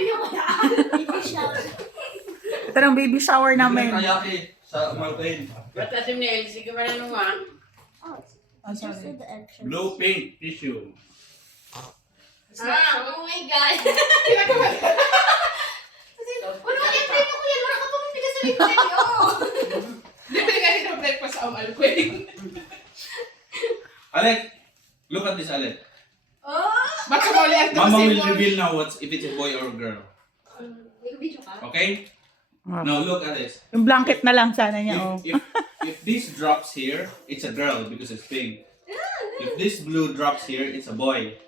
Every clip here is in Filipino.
niyo kaya? Baby shower. Ito ng baby shower namin. Kayaki sa Malpain. Basta si Nel, sige ba na naman? Oh, Oh, just sorry. the entrance. Blue pink tissue. Oh my God. Wala ka yung primo ko yan. Wala ka pa mong bigas sa primo. Di ba nga rin breakfast sa Alquay? Alec, look at this, Alec. Ba't sumali ang Mama will Simon? reveal now what's if it's a boy or a girl. Nag-video ka? Okay? Oh. Now look at this. Yung blanket na lang sana niya, oh. If this drops here, it's a girl because it's pink. If this blue drops here, it's a boy.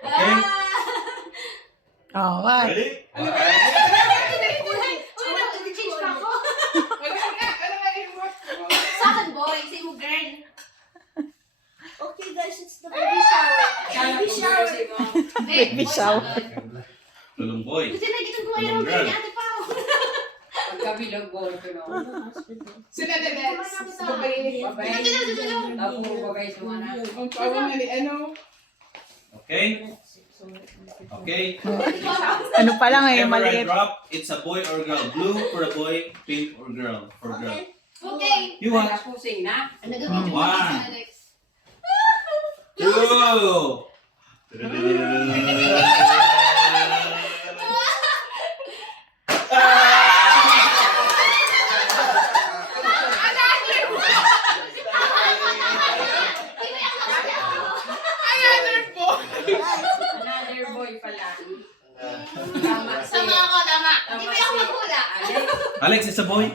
Okay? Oh, what? Ready? Ano ba? Okay. Uy, nag-change pa ako. Wala nga. Ano nga yung what? Sa akin, boy. Say mo, girl. Okay, guys, it's the baby shower. Baby shower. Baby shower. Tulong boy. Kasi nakikita ko ngayon Girl. ni Ate Pao. Pagkabilog ko, ito no. Sila na next. Babay. Babay. Tapos babay sa mga na. Ang pawang na ni ano. Okay? Okay? Ano pa lang eh, If ever I maliit. drop, it's a boy or girl. Blue for a boy, pink or girl for girl. Okay. Okay. You want? Pusing na. Nag-video ko One. si Alex. Two. Another boy. Another boy pala. Tama si... Tama ako, tama. Hindi ba ako maghula? Alex. Alex, it's a boy.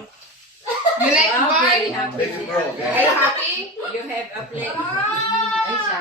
You like Wow, boy? very happy. Are you happy? You have a plate. Ay, siya.